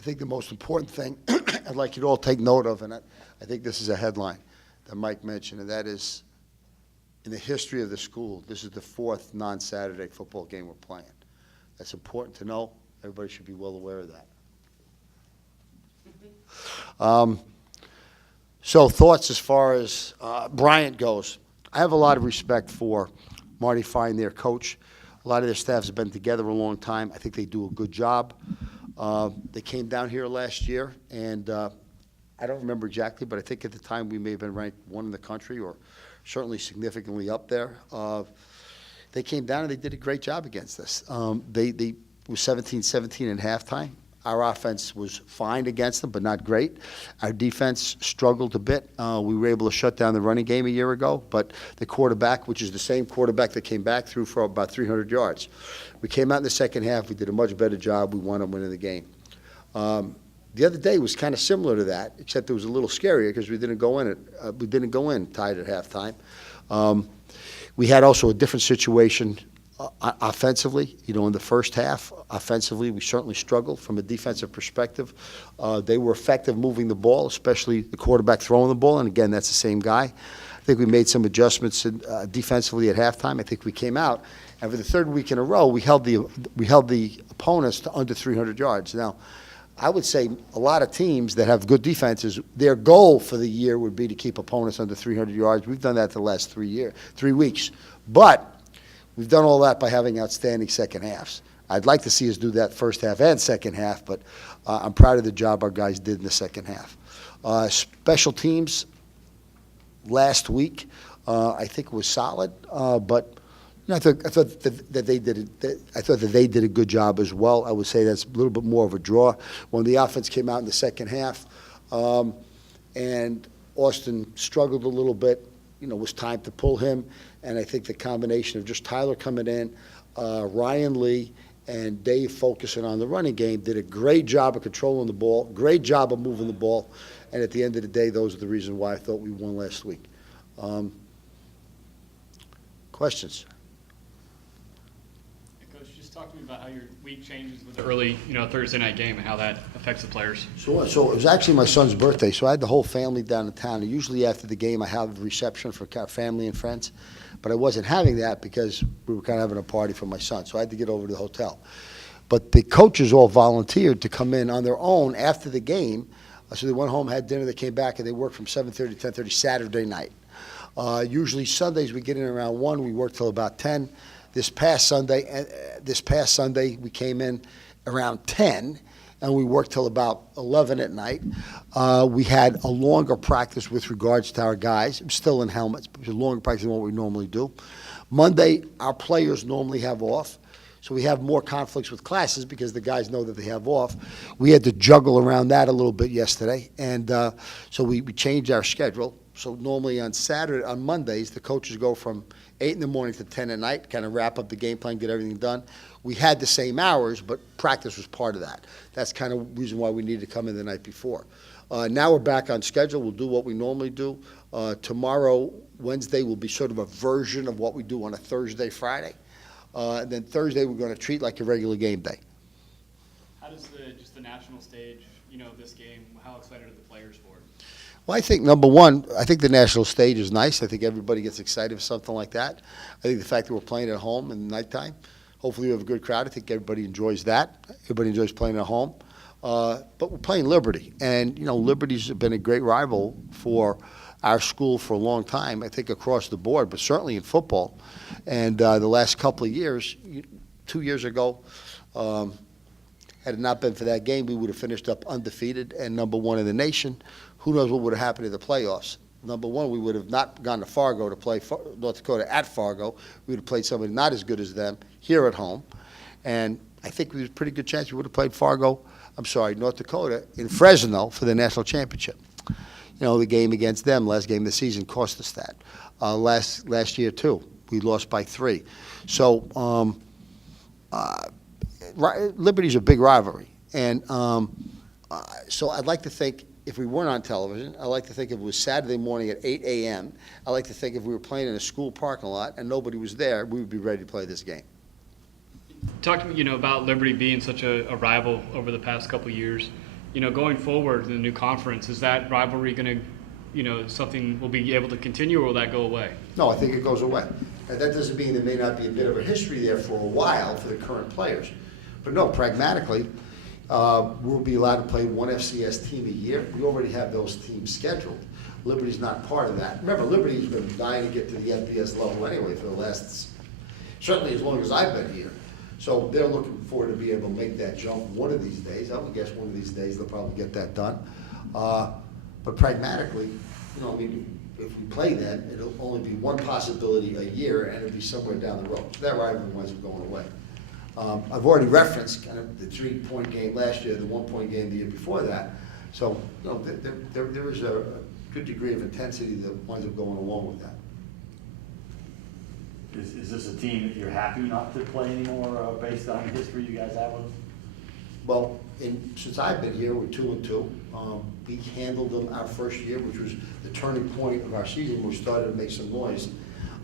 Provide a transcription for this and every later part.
I think the most important thing I'd like you to all take note of, and I think this is a headline that Mike mentioned, and that is, in the history of the school, this is the fourth non-Saturday football game we're playing. That's important to know. Everybody should be well aware of that. So thoughts as far as Bryant goes. I have a lot of respect for Marty Fine, their coach. A lot of their staffs have been together a long time. I think they do a good job. They came down here last year, and I don't remember exactly, but I think at the time we may have been ranked one in the country or certainly significantly up there. They came down and they did a great job against us. They were 17-17 at halftime. Our offense was fine against them, but not great. Our defense struggled a bit. We were able to shut down the running game a year ago, but the quarterback, which is the same quarterback that came back, threw for about 300 yards. We came out in the second half. We did a much better job. We wound up winning the game. The other day was kind of similar to that, except it was a little scarier because we didn't go in tied at halftime. We had also a different situation offensively. In the first half, offensively, we certainly struggled from a defensive perspective. They were effective moving the ball, especially the quarterback throwing the ball, and again, that's the same guy. I think we made some adjustments defensively at halftime. I think we came out, and for the third week in a row, we held the opponents to under 300 yards. Now, I would say a lot of teams that have good defenses, their goal for the year would be to keep opponents under 300 yards. We've done that the last 3 weeks. But we've done all that by having outstanding second halves. I'd like to see us do that first half and second half, but I'm proud of the job our guys did in the second half. Special teams last week, I think it was solid, but I thought that they did a good job as well. I would say that's a little bit more of a draw. When the offense came out in the second half, and Austin struggled a little bit, it was time to pull him. And I think the combination of just Tyler coming in, Ryan Lee, and Dave focusing on the running game did a great job of controlling the ball, great job of moving the ball. And at the end of the day, those are the reasons why I thought we won last week. Questions? Talk to me about how your week changes with the early, Thursday night game and how that affects the players. So it was actually my son's birthday, so I had the whole family down in town. And usually after the game, I have a reception for family and friends, but I wasn't having that because we were kind of having a party for my son, so I had to get over to the hotel. But the coaches all volunteered to come in on their own after the game, so they went home, had dinner, they came back, and they worked from 7:30 to 10:30 Saturday night. Usually Sundays we get in around 1, we work till about 10. This past Sunday, we came in around 10, and we worked till about 11 at night. We had a longer practice with regards to our guys, still in helmets, but a longer practice than what we normally do. Monday, our players normally have off, so we have more conflicts with classes because the guys know that they have off. We had to juggle around that a little bit yesterday, and so we changed our schedule. So normally on Mondays, the coaches go from 8 in the morning to 10 at night, kind of wrap up the game plan, get everything done. We had the same hours, but practice was part of that. That's kind of the reason why we needed to come in the night before. Now we're back on schedule. We'll do what we normally do. Tomorrow, Wednesday, will be sort of a version of what we do on a Thursday, Friday. And then Thursday, we're going to treat like a regular game day. How does just the national stage, this game, how excited are the players for it? Well, I think, number one, I think the national stage is nice. I think everybody gets excited for something like that. I think the fact that we're playing at home in the nighttime, hopefully we have a good crowd. I think everybody enjoys that. Everybody enjoys playing at home. But we're playing Liberty, and, Liberty's been a great rival for our school for a long time, I think across the board, but certainly in football. And the last couple of years, 2 years ago, had it not been for that game, we would have finished up undefeated and number one in the nation. Who knows what would have happened in the playoffs? Number one, we would have not gone to Fargo to play North Dakota at Fargo. We would have played somebody not as good as them here at home. And I think we had a pretty good chance we would have played North Dakota in Fresno for the national championship. The game against them, last game of the season, cost us that. Last year, too, we lost by 3. So Liberty's a big rivalry. And so I'd like to think, if we weren't on television, I like to think if it was Saturday morning at 8 a.m., I like to think if we were playing in a school parking lot and nobody was there, we would be ready to play this game. Talk to me, about Liberty being such a rival over the past couple of years. going forward in the new conference, is that rivalry going to, something we'll be able to continue, or will that go away? No, I think it goes away. And that doesn't mean there may not be a bit of a history there for a while for the current players. But no, pragmatically, we'll be allowed to play one FCS team a year. We already have those teams scheduled. Liberty's not part of that. Remember, Liberty's been dying to get to the FBS level anyway for the last, certainly as long as I've been here. So they're looking forward to be able to make that jump one of these days. I would guess one of these days they'll probably get that done. But pragmatically, if we play them, it'll only be one possibility a year, and it'll be somewhere down the road. So that rivalry winds up going away. I've already referenced kind of the 3-point game last year, the 1-point game the year before that. So there is a good degree of intensity that winds up going along with that. Is this a team that you're happy not to play anymore based on the history you guys have with them? Well, since I've been here, we're 2-2. We handled them our first year, which was the turning point of our season. We started to make some noise.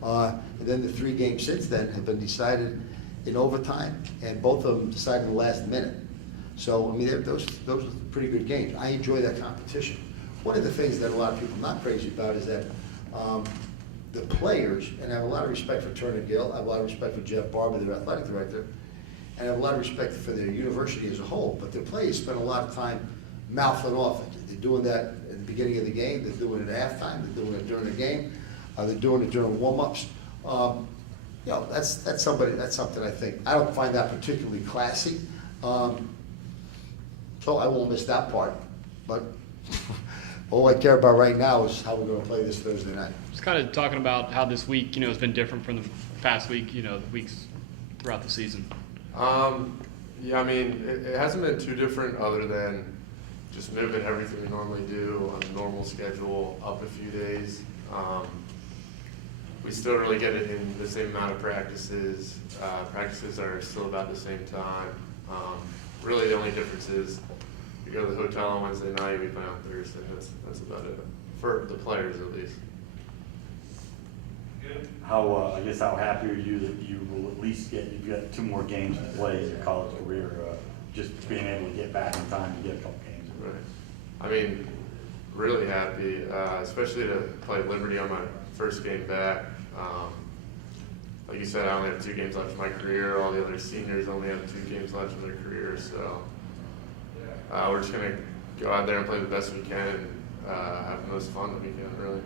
And then the 3 games since then have been decided in overtime, and both of them decided in the last minute. So, those are pretty good games. I enjoy that competition. One of the things that a lot of people are not crazy about is that the players, and I have a lot of respect for Turner Gill, I have a lot of respect for Jeff Barber, their athletic director, and I have a lot of respect for their university as a whole, but their players spend a lot of time mouthing off it. They're doing that at the beginning of the game, they're doing it at halftime, they're doing it during the game, they're doing it during warm-ups. That's something I think, I don't find that particularly classy. So I won't miss that part, but all I care about right now is how we're gonna play this Thursday night. Just kind of talking about how this week, has been different from the past week, the weeks throughout the season. Yeah, it hasn't been too different other than just moving everything we normally do on a normal schedule up a few days. We still really get it in the same amount of practices. Practices are still about the same time. Really the only difference is we go to the hotel on Wednesday night, we play on Thursday. That's about it, for the players at least. How happy are you that you will at least you've got 2 more games to play in your college career, just being able to get back in time to get a couple games? Right. Really happy, especially to play Liberty on my first game back. Like you said, I only have 2 games left in my career. All the other seniors only have 2 games left in their career, so we're just gonna go out there and play the best we can and have the most fun that we can, really.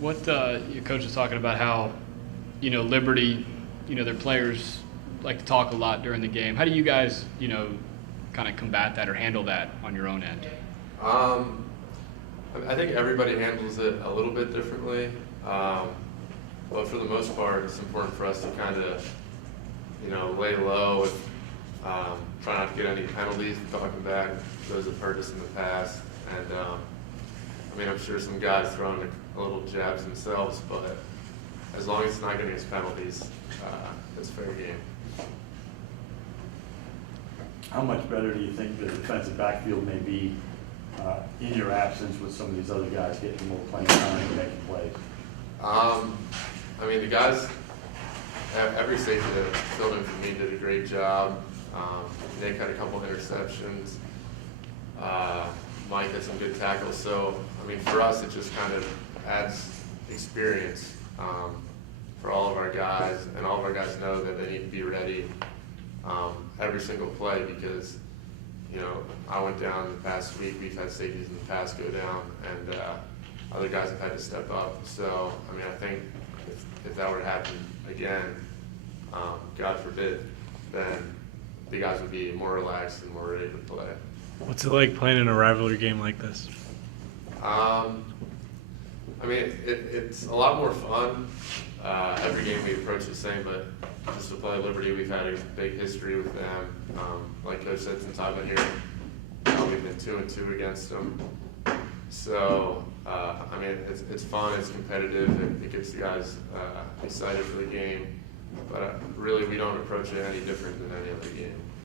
What your coach was talking about how, Liberty, their players like to talk a lot during the game. How do you guys, kind of combat that or handle that on your own end? I think everybody handles it a little bit differently, but for the most part, it's important for us to kind of, lay low and try not to get any penalties for talking back. Those have hurt us in the past, and I'm sure some guys throwing a little jabs themselves, but as long as it's not getting us penalties, it's fair game. How much better do you think the defensive backfield may be in your absence with some of these other guys getting more playing time and making plays? The guys, every safety that filled in for me did a great job. Nick had a couple interceptions. Mike had some good tackles. So, for us, it just kind of adds experience for all of our guys, and all of our guys know that they need to be ready every single play because, I went down the past week, we've had safeties in the past go down, and other guys have had to step up. So, I think if that were to happen again, God forbid, then the guys would be more relaxed and more ready to play. What's it like playing in a rivalry game like this? It's a lot more fun. Every game we approach the same, but just to play Liberty, we've had a big history with them. Like Coach said, since I've been here, we've been 2-2 against them. So, it's fun, it's competitive, it gets the guys excited for the game. But really, we don't approach it any different than any other game.